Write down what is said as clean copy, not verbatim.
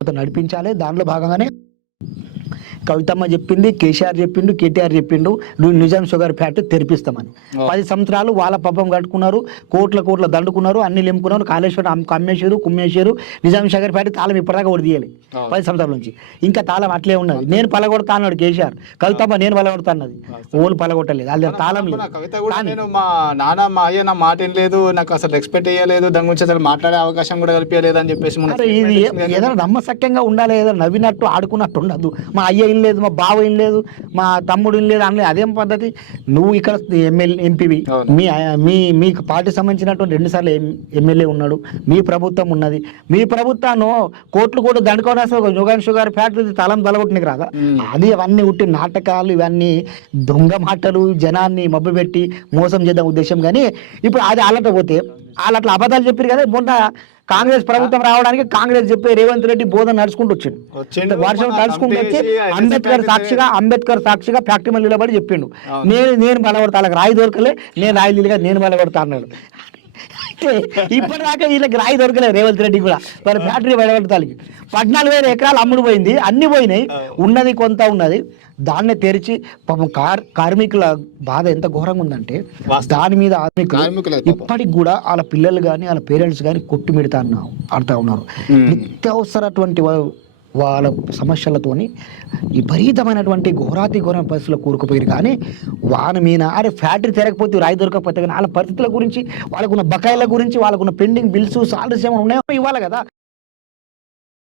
నడిపించాలి. దాంట్లో భాగంగానే కవితమ్మ చెప్పింది, కేసీఆర్ చెప్పిండు, కేటీఆర్ చెప్పిండు, నిజాం షుగర్ ఫ్యాక్టరీ తెరిపిస్తామని. 10 సంవత్సరాలు వాళ్ళ పబ్బం కట్టుకున్నారు, కోట్ల దండుకున్నారు, అన్ని నింపుకున్నారు, కాళేశ్వరం అమ్మేశారు, కుమ్మేశారు. నిజాం షుగర్ ఫ్యాక్టరీ తాళం ఇప్పటిదాకా కూడా తీయాలి 10 సంవత్సరాల నుంచి. ఇంకా తాళం అట్లే ఉన్నది. నేను పలగొడతా అన్నాడు కేసీఆర్, కవితమ్మ నేను పలగొడతా అన్నది, ఓళ్ళు పలగొట్టలేదు. వాళ్ళ తాళం లేదు. కవిత కూడా నేను మా నాన్న మా అయ్య నా మాట ఏం లేదు, నాకు అసలు ఎక్స్పెక్ట్ చేయలేదు, దాని గురించి అసలు మాట్లాడే అవకాశం కూడా కల్పించలేదు అని చెప్పేసి ఇది ఏదైనా నమ్మసక్యంగా ఉండాలి, ఏదో నవ్వినట్టు ఆడుకున్నట్టు ఉండదు. మా అయ్య ఏం లేదు, మా బావ ఏం లేదు, మా తమ్ముడు ఏం లేదు అనలేదు. అదేం పద్ధతి? నువ్వు ఇక్కడ ఎంపీవి, మీ పార్టీ సంబంధించినటువంటి 2 సార్లు ఎమ్మెల్యే ఉన్నాడు, మీ ప్రభుత్వం ఉన్నది, మీ ప్రభుత్వాన్ని కోట్లు కూడా దండుకొని నిజాం షుగర్ ఫ్యాక్టరీ తలం తలగొట్టినకి రాదా? అది అవన్నీ ఉట్టి నాటకాలు, ఇవన్నీ దొంగ మాటలు, జనాన్ని మభ్యపెట్టి మోసం చేద్దాం ఉద్దేశం. కానీ ఇప్పుడు అది అలట పోతే వాళ్ళు అట్లా అబద్ధాలు చెప్పారు కదా. మొన్న కాంగ్రెస్ ప్రభుత్వం రావడానికి కాంగ్రెస్ చెప్పే రేవంత్ రెడ్డి బోధన నడుచుకుంటూ వచ్చిండు, వర్షం నడుచుకుంటూ వచ్చి అంబేద్కర్ సాక్షిగా ఫ్యాక్టరీ మళ్ళీ నిలబడి చెప్పిండు, నేను బలపడతా, వాళ్ళకి రాయి దొరకలే, నేను రాయిలీలుగా నేను బలపడతా అన్నాడు. ఇప్పటిదాకా వీళ్ళకి రాయి దొరకలేదు రేవంత్ రెడ్డి కూడా. వాళ్ళ ఫ్యాక్టరీ బయటపడతానికి 14,000 ఎకరాలు అమ్ముడు పోయింది, అన్ని పోయినాయి, ఉన్నది కొంత ఉన్నది. దాన్నే తెరిచి పాపం కార్మికుల బాధ ఎంత ఘోరంగా ఉందంటే దాని మీద ఇప్పటికి కూడా వాళ్ళ పిల్లలు కానీ వాళ్ళ పేరెంట్స్ కానీ కొట్టుమిడతా ఆడుతూ ఉన్నారు. నిత్యావసరటువంటి వాళ్ళ సమస్యలతోని విపరీతమైనటువంటి ఘోరం పరిస్థితుల్లో కూరుకుపోయారు. కానీ వాని మీద అరే ఫ్యాక్టరీ తెరకపోతే రాయి దొరకకపోతే కానీ వాళ్ళ పరిస్థితుల గురించి, వాళ్ళకున్న బకాయిల గురించి, వాళ్ళకున్న పెండింగ్ బిల్స్, సాలరీస్ ఏమైనా ఉన్నాయో ఇవ్వాలి కదా.